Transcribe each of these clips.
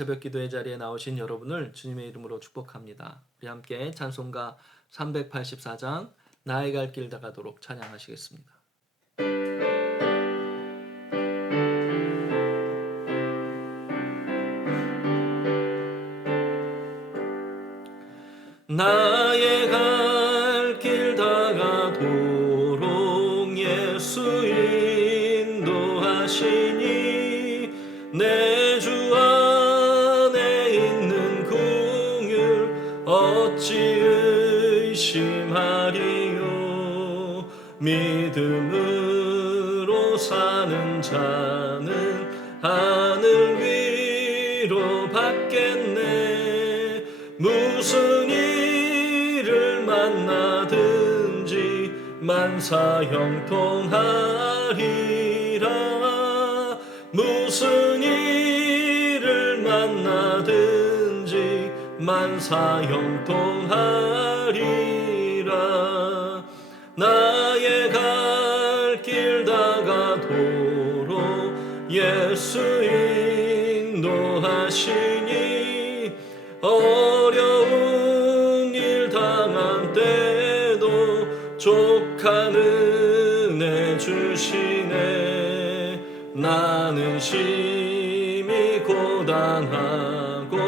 새벽 기도의 자리에 나오신 여러분을 주님의 이름으로 축복합니다. 우리 함께 찬송가 384장 나의 갈 길 다가도록 찬양하시겠습니다. 나의 갈 길 다가도록 예수 인도하시니 내 주 안에 있는 긍휼 어찌 의심하리요. 믿음으로 사는 자는 하늘 위로 받겠네. 무슨 일을 만나든지 만사 형통하리라. 무슨 일을 만나든지 만사 형통하리라. 나의 갈 길 다가도록 예수 인도하시니 어려운 일 당한 때도 족한 은혜 주시네. 나는 심히 고단하고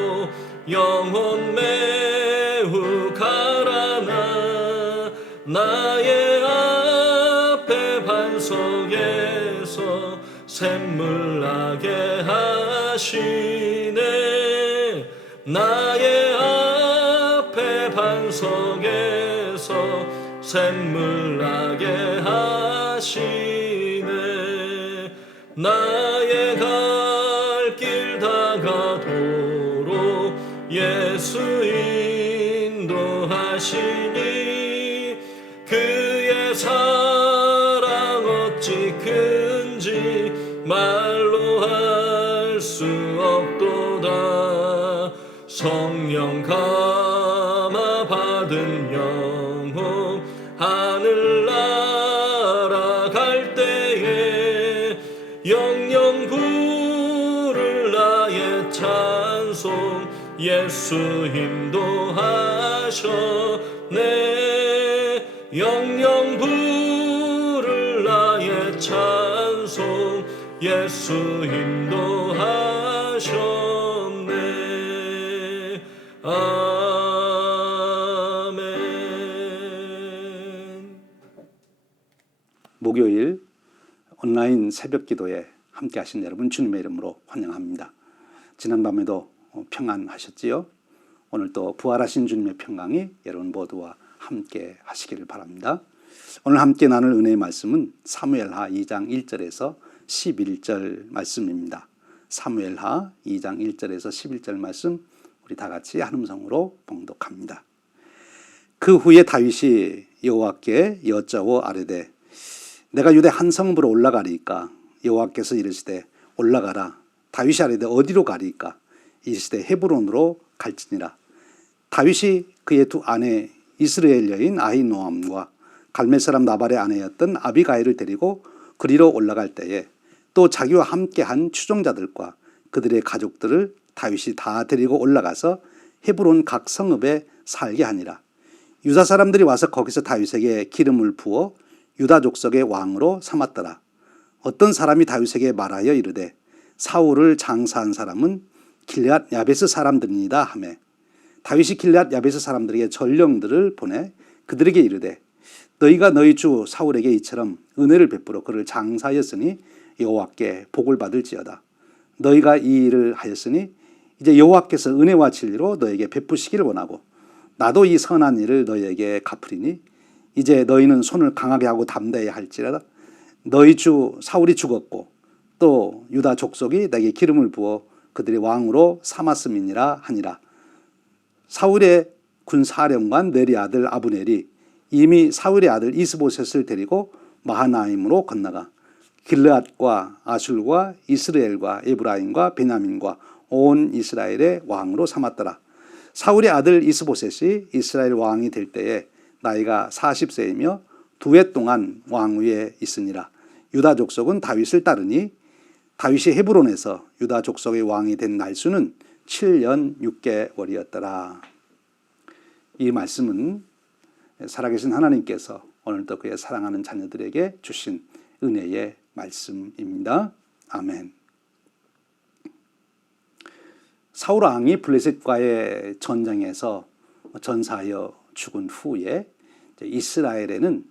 영혼 매우 가라나 나의 앞에 반석에서 샘물 나게 하시네. 나의 앞에 반석에서 샘물 나게 하시네. 나의 갈 길 다가도록 예수 인도하시니 그의 사랑 어찌 큰지 말로 할 수 없도다. 성령 감화 받은 영혼 하늘 날아갈 때에 영영 부를 나의 찬송 예수 인도하셨네. 영영 부를 나의 찬송 예수 인도하셨네. 아멘. 목요일 온라인 새벽 기도에 함께 하신 여러분 주님의 이름으로 환영합니다. 지난밤에도 평안하셨지요? 오늘 또 부활하신 주님의 평강이 여러분 모두와 함께 하시기를 바랍니다. 오늘 함께 나눌 은혜의 말씀은 사무엘하 2장 1절에서 11절 말씀입니다. 사무엘하 2장 1절에서 11절 말씀 우리 다 같이 한 음성으로 봉독합니다. 그 후에 다윗이 여호와께 여짜오 아뢰되 내가 유대 한 성읍으로 올라가리이까. 여호와께서 이르시되 올라가라. 다윗이 아뢰되 어디로 가리이까. 이르시되 헤브론으로 갈지니라. 다윗이 그의 두 아내 이스라엘 여인 아히노암과 갈멜 사람 나발의 아내였던 아비가일을 데리고 그리로 올라갈 때에 또 자기와 함께한 추종자들과 그들의 가족들을 다윗이 다 데리고 올라가서 헤브론 각 성읍에 살게 하니라. 유다 사람들이 와서 거기서 다윗에게 기름을 부어 유다 족속의 왕으로 삼았더라. 어떤 사람이 다윗에게 말하여 이르되 사울을 장사한 사람은 길앗 야베스 사람들이니라 하매 다윗이 길앗 야베스 사람들에게 전령들을 보내 그들에게 이르되 너희가 너희 주 사울에게 이처럼 은혜를 베풀어 그를 장사하였으니 여호와께 복을 받을지어다. 너희가 이 일을 하였으니 이제 여호와께서 은혜와 진리로 너에게 베푸시기를 원하고 나도 이 선한 일을 너희에게 갚으리니 이제 너희는 손을 강하게 하고 담대해야 할지라다. 너희 주 사울이 죽었고 또 유다 족속이 내게 기름을 부어 그들의 왕으로 삼았음이니라 하니라. 사울의 군사령관 네리 아들 아브넬이 이미 사울의 아들 이스보셋을 데리고 마하나임으로 건너가 길르앗과 아술과 이스라엘과 에브라임과 베냐민과 온 이스라엘의 왕으로 삼았더라. 사울의 아들 이스보셋이 이스라엘 왕이 될 때에 나이가 40세이며 2해 동안 왕위에 있으니라. 유다 족속은 다윗을 따르니 다윗이 헤브론에서 유다 족속의 왕이 된 날수는 7년 6개월이었더라. 이 말씀은 살아계신 하나님께서 오늘도 그의 사랑하는 자녀들에게 주신 은혜의 말씀입니다. 아멘. 사울 왕이 블레셋과의 전쟁에서 전사하여 죽은 후에 이스라엘에는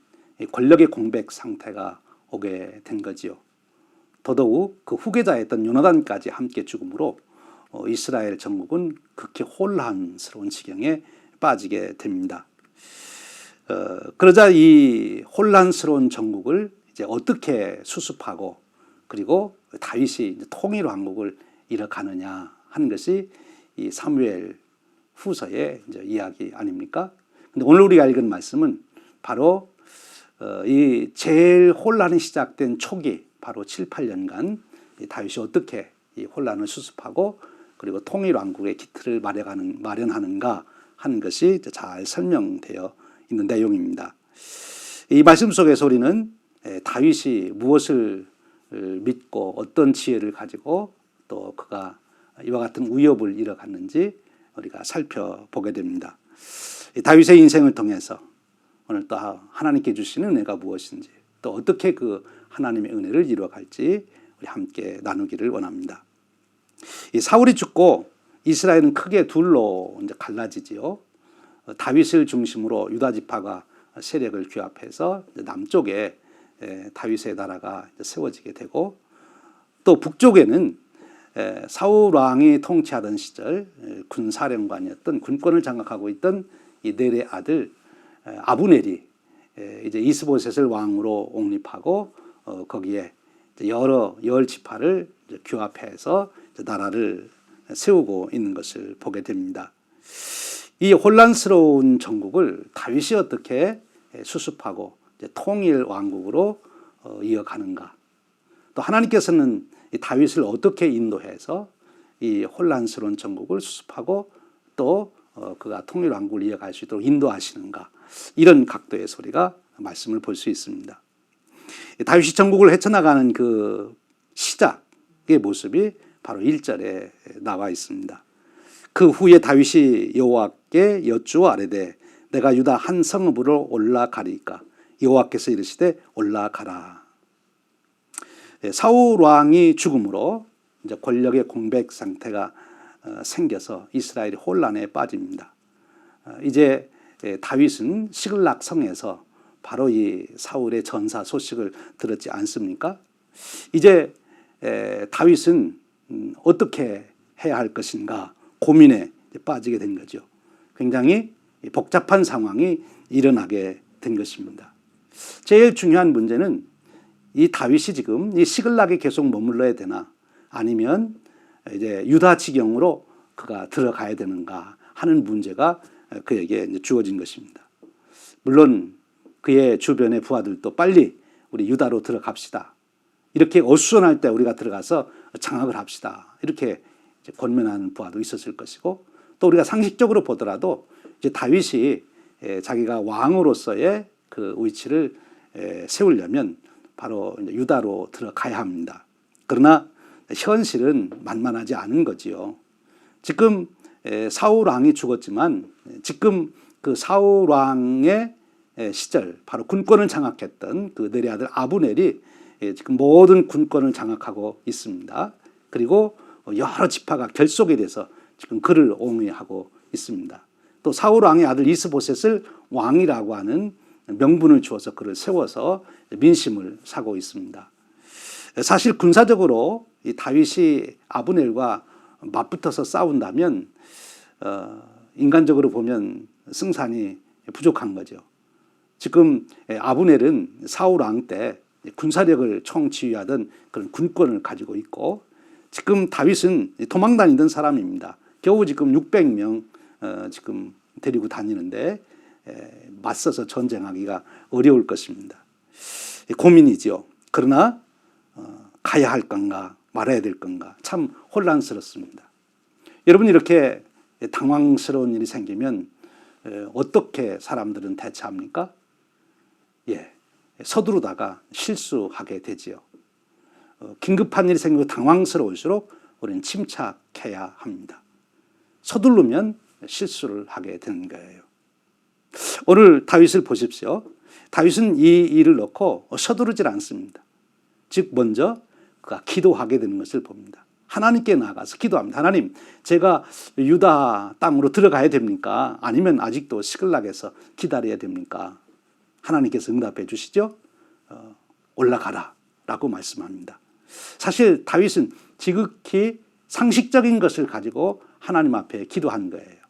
권력의 공백 상태가 오게 된 거지요. 더더욱 그 후계자였던 요나단까지 함께 죽음으로 이스라엘 전국은 극히 혼란스러운 지경에 빠지게 됩니다. 그러자 이 혼란스러운 전국을 이제 어떻게 수습하고 그리고 다윗이 이제 통일 왕국을 이뤄가느냐 하는 것이 이 사무엘 후서의 이제 이야기 아닙니까? 근데 오늘 우리가 읽은 말씀은 바로 이 제일 혼란이 시작된 초기 바로 7, 8년간 다윗이 어떻게 이 혼란을 수습하고 그리고 통일 왕국의 기틀을 마련하는가 하는 것이 잘 설명되어 있는 내용입니다. 이 말씀 속에서 우리는 다윗이 무엇을 믿고 어떤 지혜를 가지고 또 그가 이와 같은 위협을 이뤄갔는지 우리가 살펴보게 됩니다. 다윗의 인생을 통해서 오늘 또 하나님께 주시는 은혜가 무엇인지 또 어떻게 그 하나님의 은혜를 이루어갈지 우리 함께 나누기를 원합니다. 이 사울이 죽고 이스라엘은 크게 둘로 이제 갈라지지요. 다윗을 중심으로 유다 지파가 세력을 규합해서 남쪽에 다윗의 나라가 세워지게 되고 또 북쪽에는 사울 왕이 통치하던 시절 군사령관이었던 군권을 장악하고 있던 이 넬의 아들 아브넬이 이제 이스보셋을 왕으로 옹립하고 거기에 여러 열 지파를 규합해서 나라를 세우고 있는 것을 보게 됩니다. 이 혼란스러운 전국을 다윗이 어떻게 수습하고 통일 왕국으로 이어가는가? 또 하나님께서는 이 다윗을 어떻게 인도해서 이 혼란스러운 전국을 수습하고 또 그가 통일 왕국을 이어갈 수 있도록 인도하시는가? 이런 각도의 소리가 말씀을 볼 수 있습니다. 다윗이 전국을 헤쳐나가는 그 시작의 모습이 바로 1절에 나와 있습니다. 그 후에 다윗이 여호와께 여쭈어 아뢰되 내가 유다 한 성읍으로 올라가리까 여호와께서 이르시되 올라가라. 사울 왕이 죽음으로 이제 권력의 공백 상태가 생겨서 이스라엘이 혼란에 빠집니다. 이제 다윗은 시글락 성에서 바로 이 사울의 전사 소식을 들었지 않습니까? 이제 다윗은 어떻게 해야 할 것인가 고민에 빠지게 된 거죠. 굉장히 복잡한 상황이 일어나게 된 것입니다. 제일 중요한 문제는 이 다윗이 지금 이 시글락에 계속 머물러야 되나 아니면 이제 유다 지경으로 그가 들어가야 되는가 하는 문제가 그에게 이제 주어진 것입니다. 물론 그의 주변의 부하들도 빨리 우리 유다로 들어갑시다. 이렇게 어수선할 때 우리가 들어가서 장악을 합시다. 이렇게 이제 권면하는 부하도 있었을 것이고 또 우리가 상식적으로 보더라도 이제 다윗이 자기가 왕으로서의 그 위치를 세우려면 바로 이제 유다로 들어가야 합니다. 그러나 현실은 만만하지 않은 거지요. 지금 사울 왕이 죽었지만 지금 그 사울 왕의 시절 바로 군권을 장악했던 그 넬의 아들 아브넬이 지금 모든 군권을 장악하고 있습니다. 그리고 여러 지파가 결속에 대해서 지금 그를 옹호하고 있습니다. 또 사울 왕의 아들 이스보셋을 왕이라고 하는 명분을 주어서 그를 세워서 민심을 사고 있습니다. 사실 군사적으로 이 다윗이 아브넬과 맞붙어서 싸운다면 인간적으로 보면 승산이 부족한 거죠. 지금 아브넬은 사울 왕 때 군사력을 총지휘하던 그런 군권을 가지고 있고 지금 다윗은 도망 다니던 사람입니다. 겨우 지금 600명 지금 데리고 다니는데 맞서서 전쟁하기가 어려울 것입니다. 고민이죠. 그러나 가야 할 건가 말아야 될 건가 참 혼란스럽습니다. 여러분 이렇게 당황스러운 일이 생기면 어떻게 사람들은 대처합니까? 서두르다가 실수하게 되지요. 긴급한 일이 생기고 당황스러울수록 우리는 침착해야 합니다. 서두르면 실수를 하게 되는 거예요. 오늘 다윗을 보십시오. 다윗은 이 일을 놓고 서두르질 않습니다. 즉 먼저 그가 기도하게 되는 것을 봅니다. 하나님께 나가서 기도합니다. 하나님, 제가 유다 땅으로 들어가야 됩니까? 아니면 아직도 시글락에서 기다려야 됩니까? 하나님께서 응답해 주시죠. 올라가라 라고 말씀합니다. 사실 다윗은 지극히 상식적인 것을 가지고 하나님 앞에 기도한 거예요.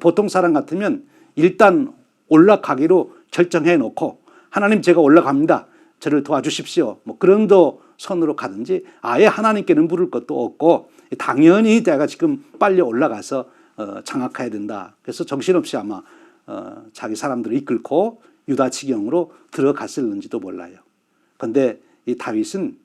보통 사람 같으면 일단 올라가기로 결정해 놓고 하나님 제가 올라갑니다. 저를 도와주십시오. 뭐 그런 선으로 가든지 아예 하나님께는 물을 것도 없고 당연히 내가 지금 빨리 올라가서 장악해야 된다. 그래서 정신없이 아마 자기 사람들을 이끌고 유다 지경으로 들어갔을는지도 몰라요. 그런데 이 다윗은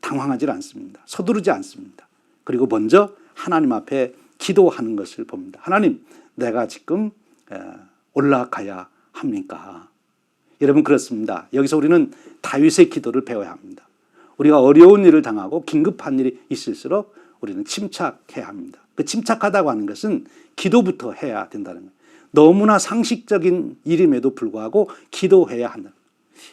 당황하지 않습니다. 서두르지 않습니다. 그리고 먼저 하나님 앞에 기도하는 것을 봅니다. 하나님, 내가 지금 올라가야 합니까? 여러분 그렇습니다. 여기서 우리는 다윗의 기도를 배워야 합니다. 우리가 어려운 일을 당하고 긴급한 일이 있을수록 우리는 침착해야 합니다. 그 침착하다고 하는 것은 기도부터 해야 된다는 거예요. 너무나 상식적인 일임에도 불구하고 기도해야 한다.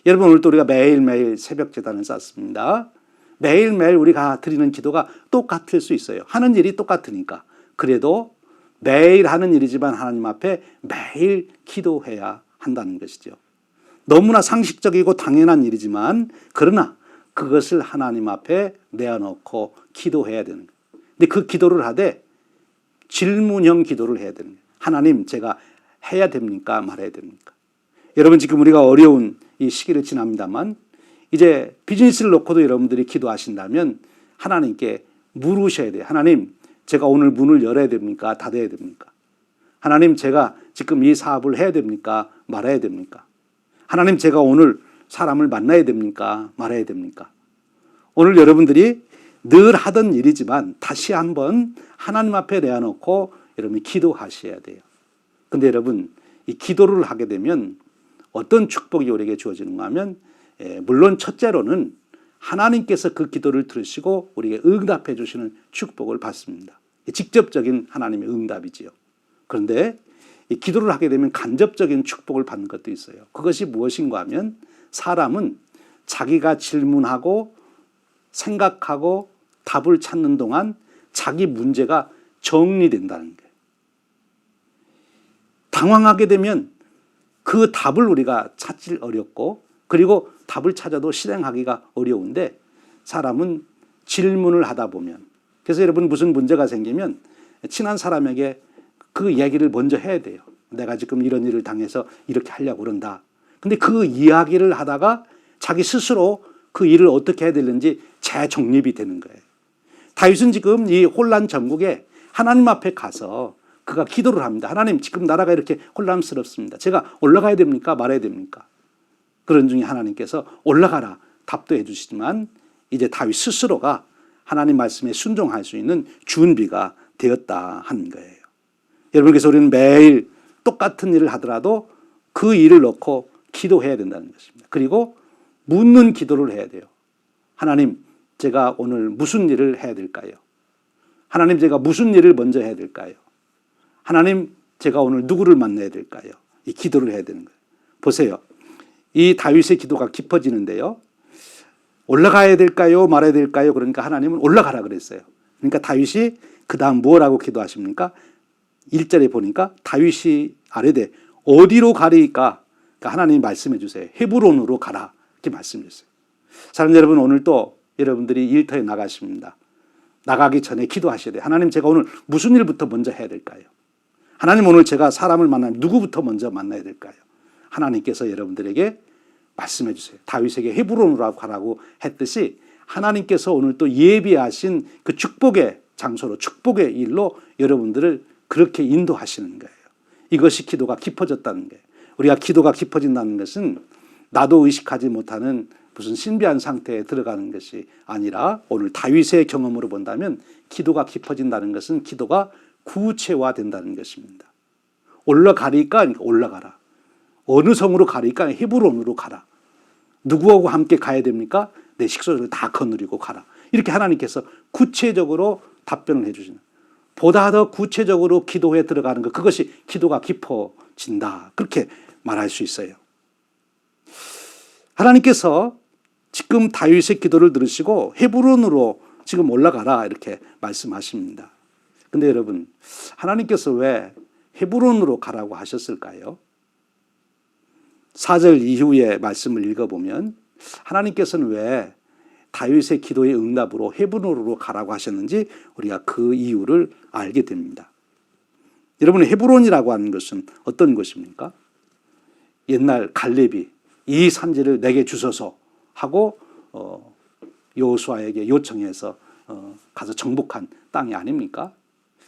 여러분 오늘 또 우리가 매일매일 새벽 제단을 쌓습니다. 매일매일 우리가 드리는 기도가 똑같을 수 있어요. 하는 일이 똑같으니까. 그래도 매일 하는 일이지만 하나님 앞에 매일 기도해야 한다는 것이죠. 너무나 상식적이고 당연한 일이지만 그러나 그것을 하나님 앞에 내어놓고 기도해야 되는 거예요. 근데 그 기도를 하되 질문형 기도를 해야 되는 거예요. 하나님, 제가 해야 됩니까? 말아야 됩니까? 여러분 지금 우리가 어려운 이 시기를 지납니다만 이제 비즈니스를 놓고도 여러분들이 기도하신다면 하나님께 물으셔야 돼요. 하나님, 제가 오늘 문을 열어야 됩니까? 닫아야 됩니까? 하나님, 제가 지금 이 사업을 해야 됩니까? 말아야 됩니까? 하나님, 제가 오늘 사람을 만나야 됩니까? 말아야 됩니까? 오늘 여러분들이 늘 하던 일이지만 다시 한번 하나님 앞에 내어놓고 여러분이 기도하셔야 돼요. 근데 여러분, 이 기도를 하게 되면 어떤 축복이 우리에게 주어지는가 하면 물론 첫째로는 하나님께서 그 기도를 들으시고 우리에게 응답해 주시는 축복을 받습니다. 직접적인 하나님의 응답이지요. 그런데 이 기도를 하게 되면 간접적인 축복을 받는 것도 있어요. 그것이 무엇인가 하면 사람은 자기가 질문하고 생각하고 답을 찾는 동안 자기 문제가 정리된다는 거예요. 당황하게 되면 그 답을 우리가 찾기 어렵고 그리고 답을 찾아도 실행하기가 어려운데 사람은 질문을 하다 보면 그래서 여러분 무슨 문제가 생기면 친한 사람에게 그 얘기를 먼저 해야 돼요. 내가 지금 이런 일을 당해서 이렇게 하려고 그런다. 근데 그 이야기를 하다가 자기 스스로 그 일을 어떻게 해야 되는지 재정립이 되는 거예요. 다윗은 지금 이 혼란 전국에 하나님 앞에 가서 그가 기도를 합니다. 하나님, 지금 나라가 이렇게 혼란스럽습니다. 제가 올라가야 됩니까? 말아야 됩니까? 그런 중에 하나님께서 올라가라 답도 해주시지만 이제 다윗 스스로가 하나님 말씀에 순종할 수 있는 준비가 되었다 하는 거예요. 여러분, 그래서 우리는 매일 똑같은 일을 하더라도 그 일을 놓고 기도해야 된다는 것입니다. 그리고 묻는 기도를 해야 돼요. 하나님, 제가 오늘 무슨 일을 해야 될까요? 하나님, 제가 무슨 일을 먼저 해야 될까요? 하나님, 제가 오늘 누구를 만나야 될까요? 이 기도를 해야 되는 거예요. 보세요. 이 다윗의 기도가 깊어지는데요. 올라가야 될까요? 말아야 될까요? 그러니까 하나님은 올라가라 그랬어요. 그러니까 다윗이 그 다음 뭐라고 기도하십니까? 1절에 보니까 다윗이 아뢰되 어디로 가리까? 그러니까 하나님이 말씀해 주세요. 헤브론으로 가라. 이렇게 말씀해 주세요. 사랑하는 여러분, 오늘 또 여러분들이 일터에 나가십니다. 나가기 전에 기도하셔야 돼요. 하나님, 제가 오늘 무슨 일부터 먼저 해야 될까요? 하나님, 오늘 제가 사람을 만나면 누구부터 먼저 만나야 될까요? 하나님께서 여러분들에게 말씀해 주세요. 다윗에게 헤브론으로 가라고 했듯이 하나님께서 오늘 또 예비하신 그 축복의 장소로 축복의 일로 여러분들을 그렇게 인도하시는 거예요. 이것이 기도가 깊어졌다는 거예요. 우리가 기도가 깊어진다는 것은 나도 의식하지 못하는 무슨 신비한 상태에 들어가는 것이 아니라 오늘 다윗의 경험으로 본다면 기도가 깊어진다는 것은 기도가 구체화된다는 것입니다. 올라가리까? 그러니까 올라가라. 어느 성으로 가리까? 헤브론으로 가라. 누구하고 함께 가야 됩니까? 내 식소를 다 거느리고 가라. 이렇게 하나님께서 구체적으로 답변을 해주시는. 보다 더 구체적으로 기도에 들어가는 것, 그것이 기도가 깊어진다. 그렇게 말할 수 있어요. 하나님께서 지금 다윗의 기도를 들으시고 헤브론으로 지금 올라가라 이렇게 말씀하십니다. 근데 여러분, 하나님께서 왜 헤브론으로 가라고 하셨을까요? 4절 이후의 말씀을 읽어보면 하나님께서는 왜 다윗의 기도의 응답으로 헤브론으로 가라고 하셨는지 우리가 그 이유를 알게 됩니다. 여러분, 헤브론이라고 하는 것은 어떤 것입니까? 옛날 갈렙이 이 산지를 내게 주소서 하고 여호수아에게 요청해서 가서 정복한 땅이 아닙니까?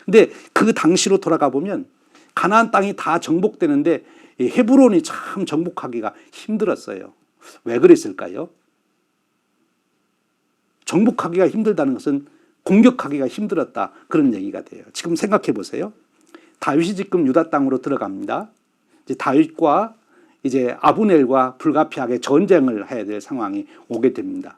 근데 그 당시로 돌아가 보면 가나안 땅이 다 정복되는데 이 헤브론이 참 정복하기가 힘들었어요. 왜 그랬을까요? 정복하기가 힘들다는 것은 공격하기가 힘들었다, 그런 얘기가 돼요. 지금 생각해 보세요. 다윗이 지금 유다 땅으로 들어갑니다. 이제 다윗과 이제 아브넬과 불가피하게 전쟁을 해야 될 상황이 오게 됩니다.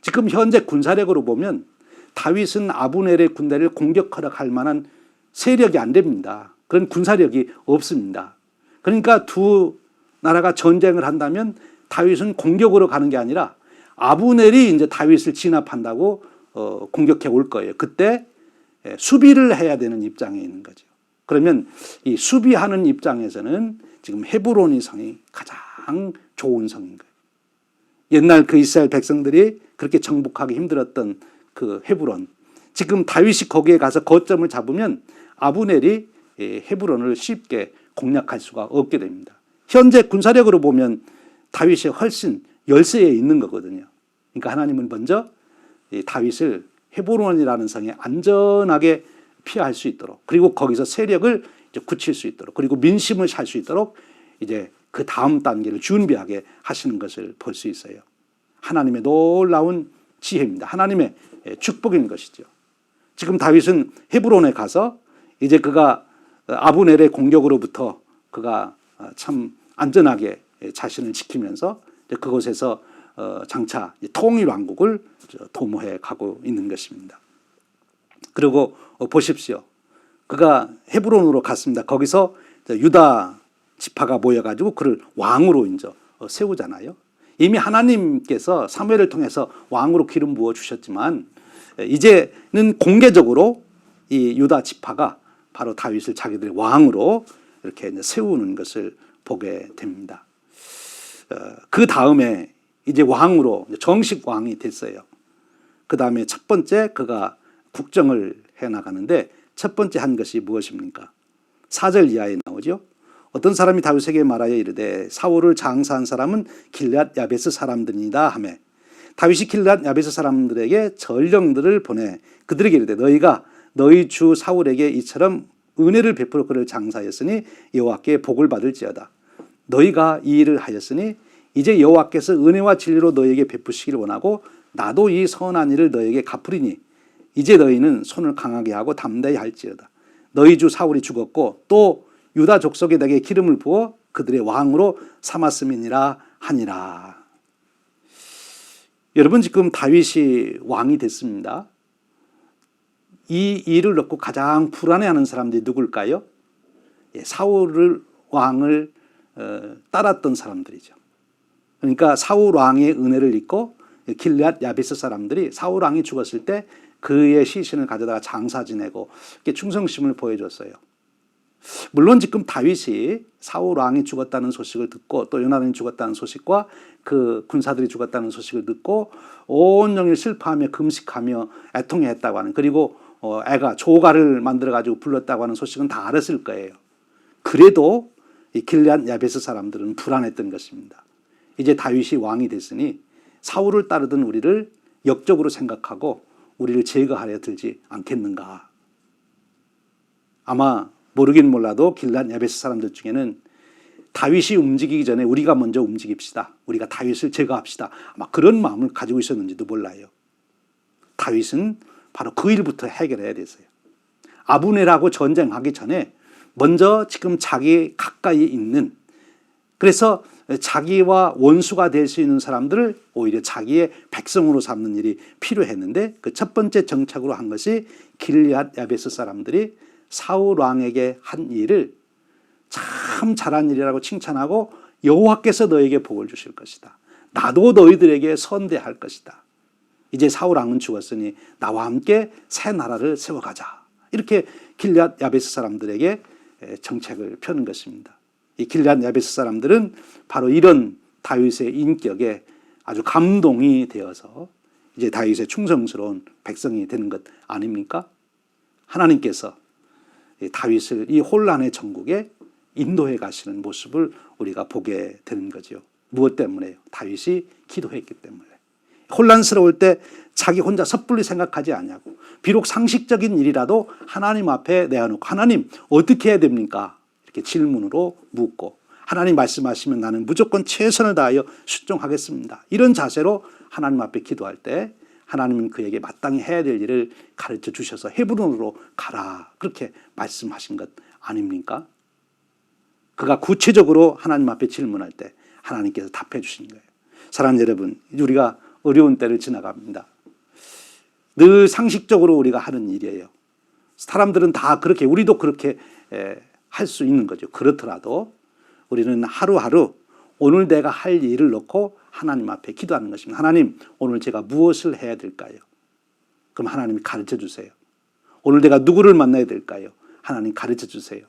지금 현재 군사력으로 보면 다윗은 아브넬의 군대를 공격하러 갈 만한 세력이 안 됩니다. 그런 군사력이 없습니다. 그러니까 두 나라가 전쟁을 한다면 다윗은 공격으로 가는 게 아니라 아브넬이 이제 다윗을 진압한다고 공격해 올 거예요. 그때 수비를 해야 되는 입장에 있는 거죠. 그러면 이 수비하는 입장에서는 지금 헤브론이 성이 가장 좋은 성인 거예요. 옛날 그 이스라엘 백성들이 그렇게 정복하기 힘들었던 그 헤브론, 지금 다윗이 거기에 가서 거점을 잡으면 아브넬이 헤브론을 쉽게 공략할 수가 없게 됩니다. 현재 군사력으로 보면 다윗이 훨씬 열세에 있는 거거든요. 그러니까 하나님은 먼저 다윗을 헤브론이라는 성에 안전하게 피할 수 있도록, 그리고 거기서 세력을 이제 굳힐 수 있도록, 그리고 민심을 살 수 있도록 이제 그 다음 단계를 준비하게 하시는 것을 볼 수 있어요. 하나님의 놀라운 지혜입니다. 하나님의 축복인 것이죠. 지금 다윗은 헤브론에 가서 이제 그가 아브넬의 공격으로부터 그가 참 안전하게 자신을 지키면서 그곳에서 장차 통일 왕국을 도모해 가고 있는 것입니다. 그리고 보십시오. 그가 헤브론으로 갔습니다. 거기서 유다 지파가 모여가지고 그를 왕으로 이제 세우잖아요. 이미 하나님께서 사무엘을 통해서 왕으로 기름 부어 주셨지만 이제는 공개적으로 이 유다 지파가 바로 다윗을 자기들의 왕으로 이렇게 세우는 것을 보게 됩니다. 그 다음에 이제 왕으로 정식 왕이 됐어요. 그 다음에 첫 번째 그가 국정을 해나가는데 첫 번째 한 것이 무엇입니까? 4절 이하에 나오죠. 어떤 사람이 다윗에게 말하여 이르되 사울을 장사한 사람은 길앗 야베스 사람들이다 하매 다윗이 길앗 야베스 사람들에게 전령들을 보내 그들에게 이르되 너희가 너희 주 사울에게 이처럼 은혜를 베풀어 그를 장사하였으니 여호와께 복을 받을지어다. 너희가 이 일을 하였으니 이제 여호와께서 은혜와 진리로 너희에게 베푸시기를 원하고 나도 이 선한 일을 너희에게 갚으리니 이제 너희는 손을 강하게 하고 담대히 할지어다. 너희 주 사울이 죽었고 또 유다 족속에 내게 기름을 부어 그들의 왕으로 삼았음이니라 하니라. 여러분, 지금 다윗이 왕이 됐습니다. 이 일을 놓고 가장 불안해하는 사람들이 누굴까요? 사울 왕을 따랐던 사람들이죠. 그러니까 사울 왕의 은혜를 입고 길앗 야베스 사람들이 사울 왕이 죽었을 때 그의 시신을 가져다가 장사 지내고 이렇게 충성심을 보여줬어요. 물론 지금 다윗이 사울 왕이 죽었다는 소식을 듣고 또 요나단이 죽었다는 소식과 그 군사들이 죽었다는 소식을 듣고 온종일 슬퍼하며 금식하며 애통해했다고 하는, 그리고 애가 조가를 만들어 가지고 불렀다고 하는 소식은 다 알았을 거예요. 그래도 이 길앗 야베스 사람들은 불안했던 것입니다. 이제 다윗이 왕이 됐으니 사울을 따르던 우리를 역적으로 생각하고 우리를 제거하려 들지 않겠는가. 아마 모르긴 몰라도 길앗 야베스 사람들 중에는 다윗이 움직이기 전에 우리가 먼저 움직입시다. 우리가 다윗을 제거합시다. 아마 그런 마음을 가지고 있었는지도 몰라요. 다윗은 바로 그 일부터 해결해야 됐어요. 아브넬하고 전쟁하기 전에 먼저 지금 자기 가까이 있는, 그래서 자기와 원수가 될 수 있는 사람들을 오히려 자기의 백성으로 삼는 일이 필요했는데 그 첫 번째 정착으로 한 것이 길앗 야베스 사람들이 사울 왕에게 한 일을 참 잘한 일이라고 칭찬하고 여호와께서 너에게 복을 주실 것이다. 나도 너희들에게 선대할 것이다. 이제 사울 왕은 죽었으니 나와 함께 새 나라를 세워가자. 이렇게 길앗 야베스 사람들에게 정책을 펴는 것입니다. 이 길앗 야베스 사람들은 바로 이런 다윗의 인격에 아주 감동이 되어서 이제 다윗의 충성스러운 백성이 되는 것 아닙니까? 하나님께서 다윗을 이 혼란의 전국에 인도해 가시는 모습을 우리가 보게 되는 거죠. 무엇 때문에요? 다윗이 기도했기 때문에. 혼란스러울 때 자기 혼자 섣불리 생각하지 않냐고. 비록 상식적인 일이라도 하나님 앞에 내어놓고 하나님 어떻게 해야 됩니까? 이렇게 질문으로 묻고 하나님 말씀하시면 나는 무조건 최선을 다하여 순종하겠습니다. 이런 자세로 하나님 앞에 기도할 때 하나님은 그에게 마땅히 해야 될 일을 가르쳐 주셔서 헤브론으로 가라 그렇게 말씀하신 것 아닙니까? 그가 구체적으로 하나님 앞에 질문할 때 하나님께서 답해 주신 거예요. 사랑하는 여러분, 우리가 어려운 때를 지나갑니다. 늘 상식적으로 우리가 하는 일이에요. 사람들은 다 그렇게, 우리도 그렇게 할 수 있는 거죠. 그렇더라도 우리는 하루하루 오늘 내가 할 일을 놓고 하나님 앞에 기도하는 것입니다. 하나님, 오늘 제가 무엇을 해야 될까요? 그럼 하나님이 가르쳐 주세요. 오늘 내가 누구를 만나야 될까요? 하나님 가르쳐 주세요.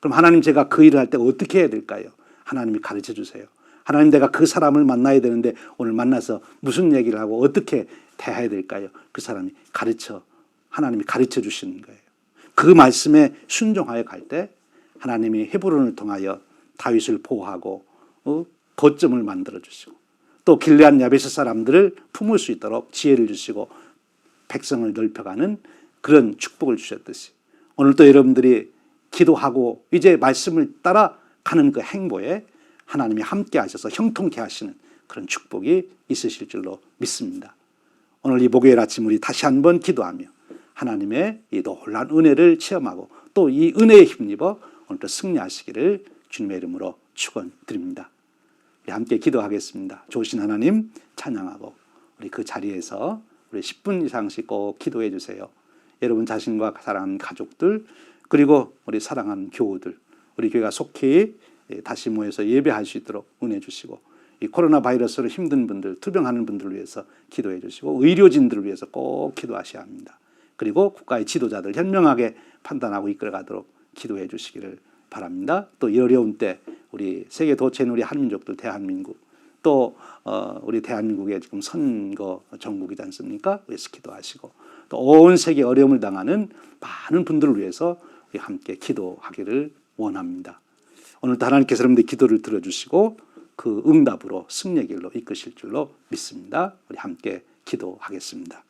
그럼 하나님, 제가 그 일을 할 때 어떻게 해야 될까요? 하나님이 가르쳐 주세요. 하나님, 내가 그 사람을 만나야 되는데 오늘 만나서 무슨 얘기를 하고 어떻게 대해야 될까요? 그 사람이 하나님이 가르쳐 주시는 거예요. 그 말씀에 순종하여 갈 때 하나님이 헤브론을 통하여 다윗을 보호하고 거점을 만들어 주시고 또 길앗 야베스 사람들을 품을 수 있도록 지혜를 주시고 백성을 넓혀가는 그런 축복을 주셨듯이 오늘 또 여러분들이 기도하고 이제 말씀을 따라가는 그 행보에 하나님이 함께 하셔서 형통케 하시는 그런 축복이 있으실 줄로 믿습니다. 오늘 이 목요일 아침 우리 다시 한번 기도하며 하나님의 이 놀라운 은혜를 체험하고 또 이 은혜에 힘입어 오늘도 승리하시기를 주님의 이름으로 축원드립니다. 우리 함께 기도하겠습니다. 좋으신 하나님 찬양하고 우리 그 자리에서 우리 10분 이상씩 꼭 기도해 주세요. 여러분 자신과 사랑하는 가족들 그리고 우리 사랑하는 교우들 우리 교회가 속히 다시 모여서 예배할 수 있도록 은혜 주시고 이 코로나 바이러스로 힘든 분들 투병하는 분들을 위해서 기도해 주시고 의료진들을 위해서 꼭 기도하셔야 합니다. 그리고 국가의 지도자들 현명하게 판단하고 이끌어가도록 기도해 주시기를 바랍니다. 또 이 어려운 때 우리 세계 도체인 우리 한민족들 대한민국 또 우리 대한민국의 지금 선거 전국이지 않습니까? 위해서 기도하시고 또 온 세계 어려움을 당하는 많은 분들을 위해서 우리 함께 기도하기를 원합니다. 오늘도 하나님께서 여러분들의 기도를 들어주시고 그 응답으로 승리의 길로 이끄실 줄로 믿습니다. 우리 함께 기도하겠습니다.